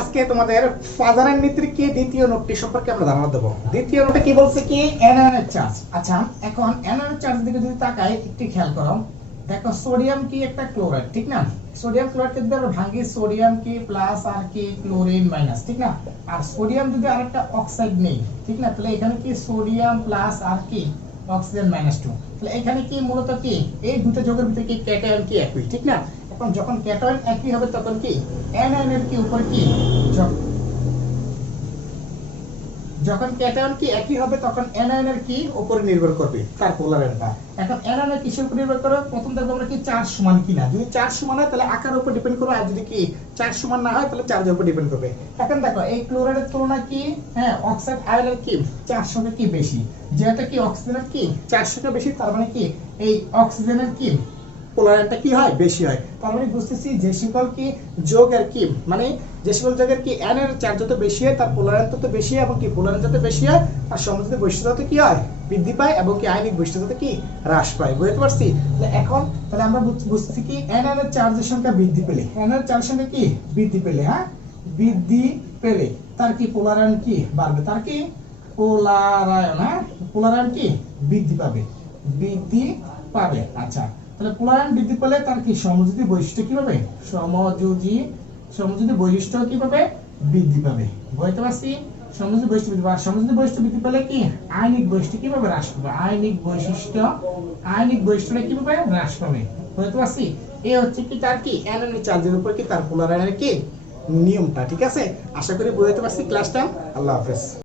আজকে তোমাদের ফাদারের নীতির কি দ্বিতীয় নোটটি সম্পর্কে আমরা ধারণা দেব। দ্বিতীয় নোটে কি বলছে কি অ্যানায়নের চার্জ। আচ্ছা এখন অ্যানায়নের চার্জ দিকে যদি তাকাই একটু খেয়াল করো, দেখো সোডিয়াম কি একটা ক্লোরাইড, ঠিক না? সোডিয়াম ক্লোরাইডকে যদি আমরা ভাঙি, সোডিয়াম কি প্লাস আর কি ক্লোরিন মাইনাস, ঠিক না? আর সোডিয়াম যদি আরেকটা অক্সাইড নেই, ঠিক না, তাহলে এখানে কি সোডিয়াম প্লাস আর কি অক্সিজেন -2। তাহলে এখানে কি মূলত কি এই দুটো যোগের ভিতরে কি ক্যাটায়ন কি একই, ঠিক না? এখন যখন ক্যাটায়ন একই হবে তখন কি অ্যানায়নের কি উপর কি যখন ক্যাটায়ন কি একই হবে তখন অ্যানায়নের কি উপরে নির্ভর করবে তার পোলারিটিটা। এখন অ্যানায়নের কিসের উপর নির্ভর করে? প্রথম দেখব আমরা কি চার্জ সমান কিনা। যদি চার্জ সমান হয় তাহলে আকারের উপর ডিপেন্ড করবে, আর যদি কি চার্জ সমান না হয় তাহলে চার্জের উপর ডিপেন্ড করবে। এখন দেখো এই ক্লোরাইডের তুলনায় কি অক্সাইড আয়নের কি চার্জ সংখ্যা কি বেশি, যেটা কি অক্সিজেনের কি চার্জ সংখ্যা বেশি, তার মানে কি এই অক্সিজেনের কি পোলারিটিটা কি হয় বেশি হয়। তার মানে বুঝতেছি যে সকল কি যোগের কি মানে যে সকল যোগের কি n এর চার্জ যত বেশি হয় তার পোলারিটি তত বেশি হয়, এবং কি পোলারিটি যত বেশি হয় তার সমযোজী বৈশিষ্ট্য তত কি হয় বৃদ্ধি পায়, এবং কি আয়নিক বৈশিষ্ট্য তত কি হ্রাস পায়। বুঝতে পারছি? এখন তাহলে আমরা বুঝছি কি n এর চার্জের সংখ্যা বৃদ্ধি পেলে, n এর চার্জের সংখ্যা কি বৃদ্ধি পেলে, বৃদ্ধি পেলে তার কি পোলারায়ন কি বাড়বে, তার কি পোলারায়ন কি বৃদ্ধি পাবে। আচ্ছা তাহলে পোলারায়ন বৃদ্ধি পেলে তার কি সমযোজী বৈশিষ্ট্য কি পাবে, সমযোজী বৈশিষ্ট্য কি পাবে বৃদ্ধি পাবে। বুঝতে পারছি? সমযোজী বৈশিষ্ট্য বৃদ্ধি পাবে। সমযোজী বৈশিষ্ট্য বৃদ্ধি পেলে কি আয়নিক বৈশিষ্ট্য কি পাবে হ্রাস পাবে, আয়নিক বৈশিষ্ট্যটা কি পাবে হ্রাস পাবে। বুঝতে পারছি? এই হচ্ছে কি তার কি অ্যানায়নের চার্জের উপর কি তার পোলারায়নের কি নিয়মটা। ঠিক আছে, আশা করি বুঝতে পারছি ক্লাসটা। আল্লাহ হাফেজ।